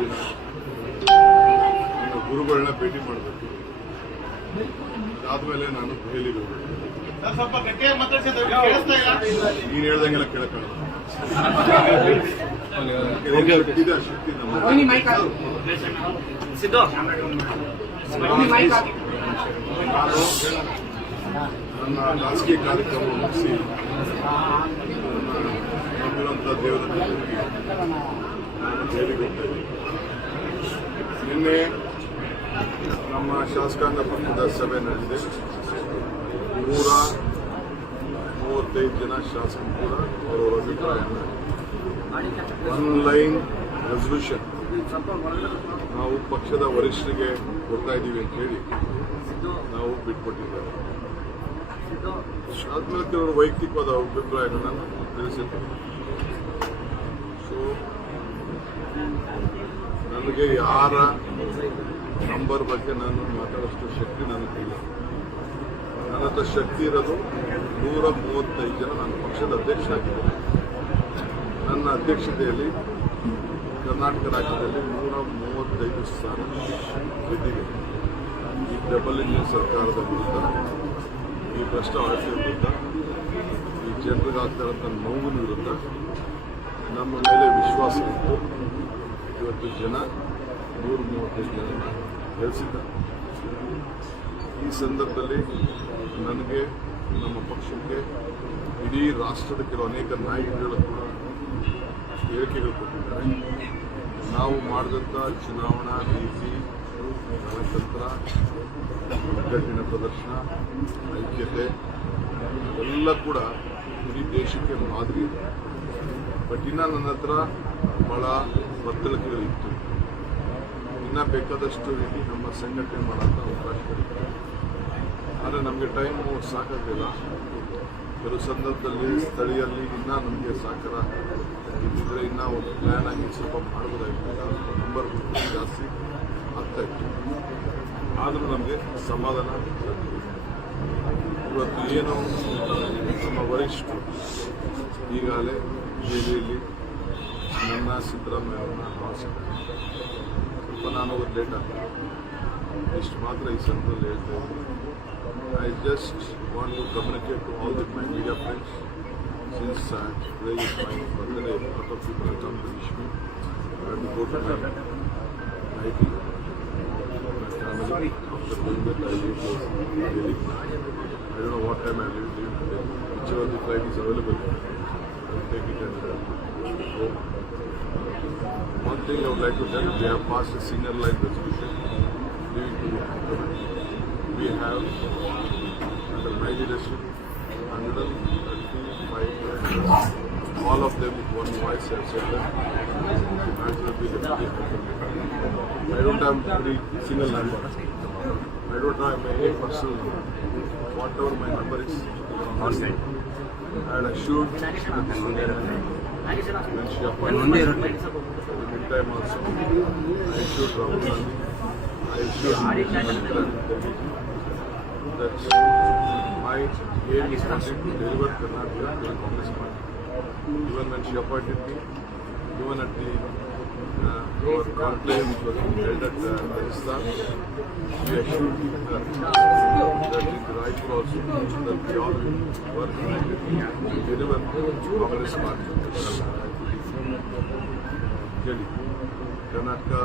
ದಿನ ನನ್ನ ಗುರುಗಳನ್ನ ಭೇಟಿ ಮಾಡಬೇಕು. ಅದಾದ್ಮೇಲೆ ನಾನು ದೆಹಲಿಗೆ ಹೋಗ್ಬೇಕು. ನೀನು ಹೇಳ್ದಂಗೆಲ್ಲ ಕೇಳಕ್ಕಾಗಲ್ಲ. ಶಕ್ತಿ ನನ್ನ ರಾಜಕೀಯ ಕಾರ್ಯಕ್ರಮ ಮುಗಿಸಿ ನಂಬಿರುವಂಥ ದೇವರ ನಾನು ದೆಹಲಿಗೆ ಹೋಗ್ತಾ ಇದ್ದೀನಿ. ನಿನ್ನೆ ನಮ್ಮ ಶಾಸಕಾಂಗ ಪಕ್ಷದ ಸಭೆ ನಡೆದಿದೆ. 135 ಜನ ಶಾಸಕರು ಕೂಡ ಅವರವರ ಅಭಿಪ್ರಾಯವನ್ನು ಆನ್ಲೈನ್ ರೆಸಲ್ಯೂಷನ್ ನಾವು ಪಕ್ಷದ ವರಿಷ್ಠರಿಗೆ ಕೊಡ್ತಾ ಇದ್ದೀವಿ ಅಂತ ಹೇಳಿ ನಾವು ಬಿಟ್ಕೊಟ್ಟಿದ್ದೇವೆ. ಆದ್ಮೇಲೆ ಕೆಲವರು ವೈಯಕ್ತಿಕವಾದ ಅಭಿಪ್ರಾಯಗಳನ್ನು ತಿಳಿಸಿದ್ದಾರೆ. ಸೊ ನನಗೆ ಯಾರ ನಂಬರ್ ಬಗ್ಗೆ ನಾನು ಮಾತಾಡೋಷ್ಟು ಶಕ್ತಿ ನನಗಿಲ್ಲ. ನನ್ನ ಹತ್ರ ಶಕ್ತಿ ಇರೋದು 135 ಜನ. ನಾನು ಪಕ್ಷದ ಅಧ್ಯಕ್ಷನಾಗಿದ್ದೇನೆ. ನನ್ನ ಅಧ್ಯಕ್ಷತೆಯಲ್ಲಿ ಕರ್ನಾಟಕ ರಾಜ್ಯದಲ್ಲಿ 135 ಸ್ಥಾನ ಗೆದ್ದಿದೆ. ಈ ಡಬಲ್ ಇಂಜಿನ್ ಸರ್ಕಾರದ ವಿರುದ್ಧ, ಈ ಭ್ರಷ್ಟ ಆಡಳಿತದ ವಿರುದ್ಧ, ಈ ಜನರಿಗಾಗ್ತಾ ಇರೋಂಥ ನೋವಿನ ವಿರುದ್ಧ ನಮ್ಮ ಮೇಲೆ ವಿಶ್ವಾಸ ಇತ್ತು. ಇವತ್ತು ಜನ 135 ಜನ ಗೆಲ್ಲಿಸಿದ್ದಾರೆ. ಈ ಸಂದರ್ಭದಲ್ಲಿ ನನಗೆ, ನಮ್ಮ ಪಕ್ಷಕ್ಕೆ, ಇಡೀ ರಾಷ್ಟ್ರದ ಕೆಲವು ಅನೇಕ ನಾಯಕರುಗಳು ಕೂಡ ಹೇಳಿಕೆಗಳು ಕೊಟ್ಟಿದ್ದಾರೆ. ನಾವು ಮಾಡಿದಂಥ ಚುನಾವಣಾ ನೀತಿ, ರಣತಂತ್ರ, ಒಗ್ಗಟ್ಟಿನ ಪ್ರದರ್ಶನ, ಐಕ್ಯತೆ ಎಲ್ಲ ಕೂಡ ಇಡೀ ದೇಶಕ್ಕೆ ಮಾದರಿ ಇದೆ. ಬಟ್ ಇನ್ನು ನನ್ನ ಹತ್ರ ಭಾಳ ಒತ್ತಡಗಳಿತ್ತು. ಇನ್ನೂ ಬೇಕಾದಷ್ಟು ರೀತಿ ನಮ್ಮ ಸಂಘಟನೆ ಮಾಡೋಂಥ ಅವಕಾಶಗಳಿತ್ತು. ಆದರೆ ನಮಗೆ ಟೈಮು ಸಾಕಾಗಲಿಲ್ಲ. ಕೆಲವು ಸಂದರ್ಭದಲ್ಲಿ ಸ್ಥಳೀಯಲ್ಲಿ ಇನ್ನೂ ನಮಗೆ ಸಹಕಾರ ಇದ್ದಿದ್ರೆ ಇನ್ನೂ ಒಂದು ಪ್ಲ್ಯಾನ್ ಆಗಿ ಸ್ವಲ್ಪ ಮಾಡ್ಬೋದಾಗಿತ್ತು. ನಂಬರ್ ಜಾಸ್ತಿ ಆಗ್ತಾಯಿತ್ತು. ಆದರೂ ನಮಗೆ ಸಮಾಧಾನ ಆಗ್ತಿದೆ. ಇವತ್ತು ಏನು ನಮ್ಮ ವರಿಷ್ಠರು ಈಗಾಗಲೇ ದೆಹಲಿಯಲ್ಲಿ ನನ್ನ ಸಿದ್ದರಾಮಯ್ಯವ್ರನ್ನ ಆರಿಸಿದ್ದಾರೆ. ಸ್ವಲ್ಪ ನಾನು ಅವತ್ತು ಲೇಟ್ ಆಗ್ತದೆ. ಇಷ್ಟು ಮಾತ್ರ ಈ ಸಂದರ್ಭದಲ್ಲಿ ಹೇಳ್ತಾ ಇದ್ದೀನಿ. I just want to communicate to all my media friends, since today is my birthday, a lot of people have come to wish me. I have to go to my IT, my family. After doing that, I leave Delhi. I don't know what time I will leave today. Whichever the flight is available, I will take it and go. One thing I would like to tell you, we have passed a senior line resolution leaving to the government. We have, under my leadership, 135 members. All of them with one voice have said that the match will be limited. I don't have any single number. I don't have any personal number. Whatever my number is, and I should when she appointed me, in the meantime also, I should Rahul Gandhi, I should that my aim is not to deliver Karnataka to the Congress party. Even when she appointed me, even at the our conclave which was being held at Rajasthan, we assured her that it is rightful also that we all will work united to deliver Congress party. Delhi, Karnataka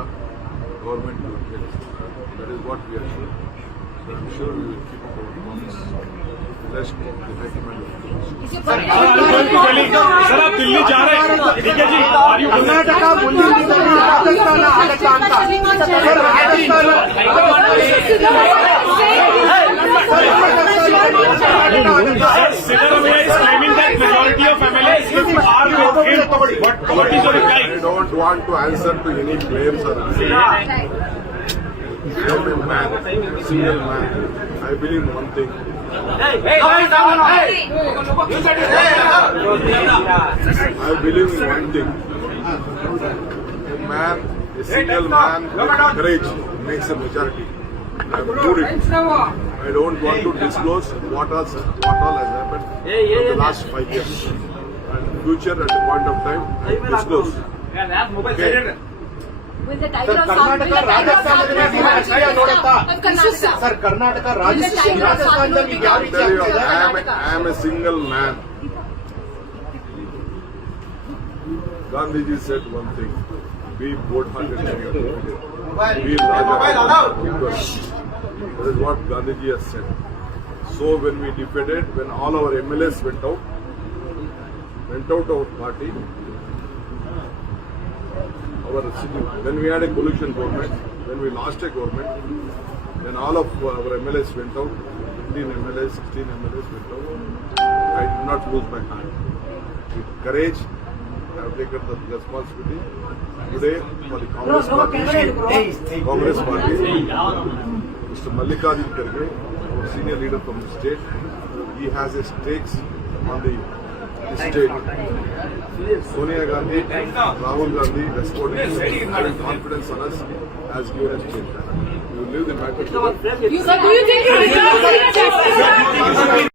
government will get. That is what we assured. So I'm sure we will keep our promise. Let's go. The high command of the sir आप दिल्ली जा रहे हैं, ठीक है जी? कर्नाटका मुंदी राजस्थान ಆಗತ್ತಾ ಅಂತ sir Rajasthan Siddharamaiah is claiming that majority of MLAs are located. What is your reply? I don't want to answer to any claims or anything. I am a man, single man. I believe in one thing. I believe in one thing. A man, a single man with courage makes a majority. I am doing it. I don't want to disclose what all has happened in the last 5 years. And in future, at a point of time, I will disclose. Okay. With the sir tiger of Karnataka ರಾಜಸ್ಥಾನದಲ್ಲಿ ನೀವು ಕಷಾಯ ನೋಡುತ್ತಾ sir Karnataka ರಾಜಸ್ಥಾನದಲ್ಲಿ ಯಾವ ರೀತಿ Tell you, ಆಗ್ತಾ ಇದೆ I am a single man. Gandhiji said one thing: be bold-hearted and be Raja. That is what Gandhiji has said. So when we defeated, when all our MLAs went out our party, when we had a coalition government, when we lost a government, when all of our MLAs went out, 15 MLAs, 16 MLAs went out, I did not lose my hand. With courage, I have taken the responsibility. Today, for the Congress Party, Mr. Mallikarjun Kharge, our senior leader from the state, he has a stakes on the state. Sonia Gandhi, Rahul Gandhi, responding, having confidence on us, has given us change. We will leave the matter to them. Sir, do you think you